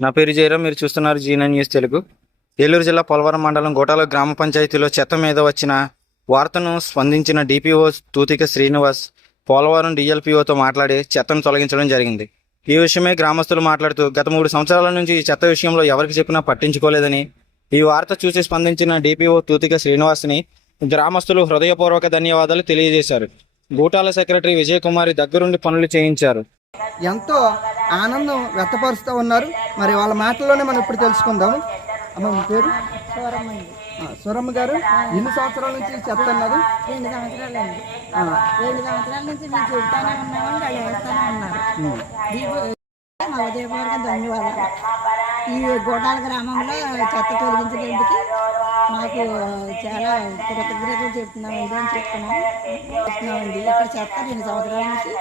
నా పేరు జయరాం మీరు చూస్తున్నారు జీనా న్యూస్ తెలుగు. ఏలూరు జిల్లా పోలవరం మండలం గోటాల గ్రామ పంచాయతీలో చెత్త మీద వచ్చిన వార్తను స్పందించిన డిపిఓ తూతిక శ్రీనివాస్ పోలవరం డిఎల్పిఓతో మాట్లాడి చెత్తను తొలగించడం జరిగింది. ఈ విషయమే గ్రామస్తులు మాట్లాడుతూ గత మూడు సంవత్సరాల నుంచి ఈ చెత్త విషయంలో ఎవరికి చెప్పినా పట్టించుకోలేదని ఈ వార్త చూసి స్పందించిన డిపిఓ తూతిక శ్రీనివాస్ని గ్రామస్తులు హృదయపూర్వక ధన్యవాదాలు తెలియజేశారు. గూటాల సెక్రటరీ విజయకుమారి దగ్గరుండి పనులు చేయించారు. ఎంతో ఆనందం వ్యక్తపరుస్తూ ఉన్నారు. మరి వాళ్ళ మాటల్లోనే మనం ఇప్పుడు తెలుసుకుందాము. అమ్మ మీ పేరు? సూరమ్మ గారు ఎన్ని సంవత్సరాల నుంచి చెత్త రెండు సంవత్సరాలండి ఆ, రెండు సంవత్సరాల నుంచి మేము చెబుతానే ఉన్నామండి వాళ్ళు వేస్తానే ఉన్నారు. దీపు మా ఉదయపూర్వక ధన్యవాదాలు. ఈ గోటాల గ్రామంలో చెత్త తొలగించినందుకు మాకు చాలా కృతజ్ఞతలు చెప్తున్నామండి అని చెప్తున్నాం చెప్తున్నామండి ఇక్కడ చెత్త రెండు సంవత్సరాల నుంచి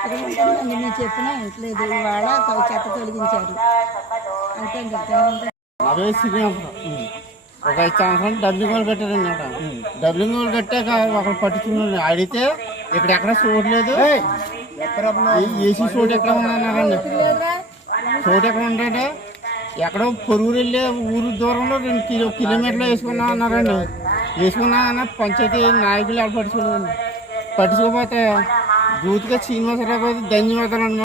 ఇక్కడ ఉంటుందండి చెప్పినా ఇంట్లేదు ఇవాళ చెత్త తొలగించారు అంతే అదే ఒక ఐదు సంవత్సరాలు డబ్లింగ్ వాళ్ళు కట్టారండి అక్కడ డబ్లింగ్ వాళ్ళు కట్టాక ఒకరు పట్టించుకున్నాడు. అడిగితే ఇక్కడ ఎక్కడ చూడలేదు ఏసీ చోటు ఎక్కడ ఉందన్నారండి చోటు ఎక్కడ ఉంటాడే ఎక్కడో పొరుగురు వెళ్ళే ఊరు దూరంలో రెండు కిలో కిలోమీటర్లు వేసుకున్నా అన్నారండి వేసుకున్నా అన్న పంచాయతీ నాయకులు ఎక్కడ పట్టుకోపోతే పట్టించుకోకపోతే దూతిగా శ్రీనివాసరావు ధన్యవాదాలు అన్నమాట